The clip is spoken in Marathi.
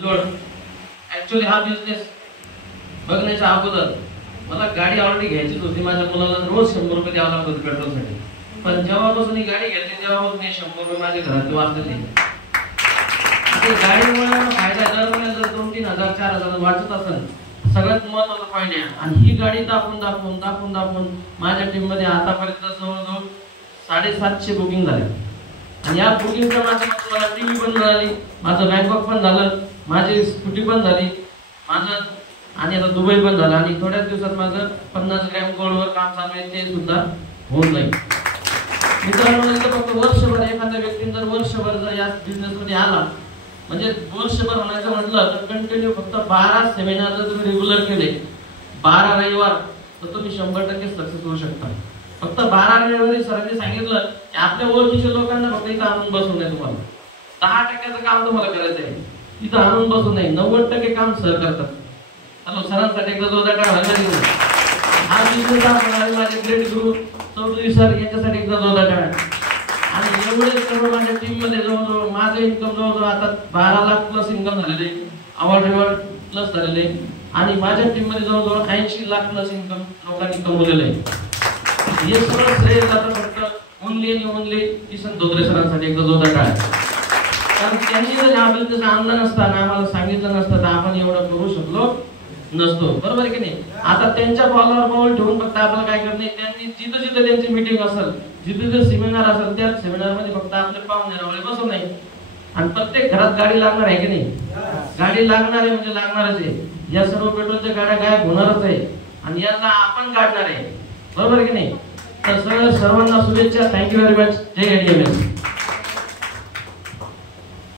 ऍक्च्युअली हा बिझनेस बघण्याच्या अगोदर मला गाडी ऑलरेडी घ्यायचीच होती. माझ्या मुलाला रोज 100 रुपये द्यावं लागत होते पेट्रोलसाठी. पण जेव्हापासून ही गाडी घेतली तेव्हापासून हे 100 रुपये माझ्या घरात वाचलेले. ते गाडीमुळे फायदा दर महिन्याला 2-3 हजार 4,000 वाचत असेल. सगळ्यात महत्त्वाचा पॉईंट आहे. आणि ही गाडी दाखवून माझ्या टीम मध्ये आतापर्यंत जवळजवळ 750 बुकिंग झाले. आणि या बुकिंगच्या माध्यमातून मला टीव्ही पण मिळाली, माझं बँकॉक पण झालं, माझी स्कूटी पण झाली, माझं आणि आता दुबई पण झालं. आणि थोड्याच दिवसात माझं 50 ग्रॅम गोल्डवर काम चालू आहे, ते सुद्धा होऊन जाईल. मित्रांनो, फक्त वर्षभर एखाद्या व्यक्तीने जर वर्षभर जर या बिझनेसमध्ये आला, म्हणजे वर्षभर म्हणायचं म्हटलं तर कंटिन्यू फक्त 12 सेमिनार जर तुम्ही रेग्युलर केले, 12 रविवार, तर तुम्ही 100% सक्सेस होऊ शकता. फक्त 12 रविवारी सरांनी सांगितलं की आपल्या ओळखीच्या लोकांना फक्त इथं आणून बसवून आहे. तुम्हाला 10% काम तुम्हाला करायचं आहे, इथं आणून बसून नाही. 90% काम सर करतात. हॅलो, सरांसाठी एकदा जोरदार टाळ्या वाजवा. हा बिझनेस आपण माझे ग्रेट गुरु चौधरी सर यांच्यासाठी एकदा जोरदार टाळ्या. आणि एवढे सर्व माझ्या टीम मध्ये जवळजवळ माझं इन्कम जवळजवळ आता 12 लाख प्लस इन्कम झालेले, अवॉर्ड प्लस झालेले. आणि माझ्या टीम मध्ये जवळजवळ 80 लाख प्लस इन्कम लोकांनी कमवलेलं आहे. हे सगळं श्रेय जातं फक्त ओनली किसन धोत्रे सरांसाठी एकदा जोरदार टाळ्या. कारण त्यांनी जर हा बिझनेस आणला नसता ना, आम्हाला सांगितलं नसतं, तर आपण एवढं करू शकलो नसतो. बरोबर आहे की नाही? आता त्यांच्या बॉलावर बॉल ठेवून फक्त आपल्याला काय करणे, त्यांनी जिथं त्यांची मीटिंग असेल, जिथे सेमिनार असेल, त्या सेमिनार मध्ये फक्त आपले पाहुणे रावळे बसवून नाही. आणि प्रत्येक घरात गाडी लागणार आहे की नाही? गाडी लागणार आहे म्हणजे लागणारच आहे. या सर्व पेट्रोलच्या गाड्या गायब होणारच आहे आणि यांना आपण काढणार आहे. बरोबर आहे की नाही? तर सर्वांना शुभेच्छा. Thank you very much. जय हिंद.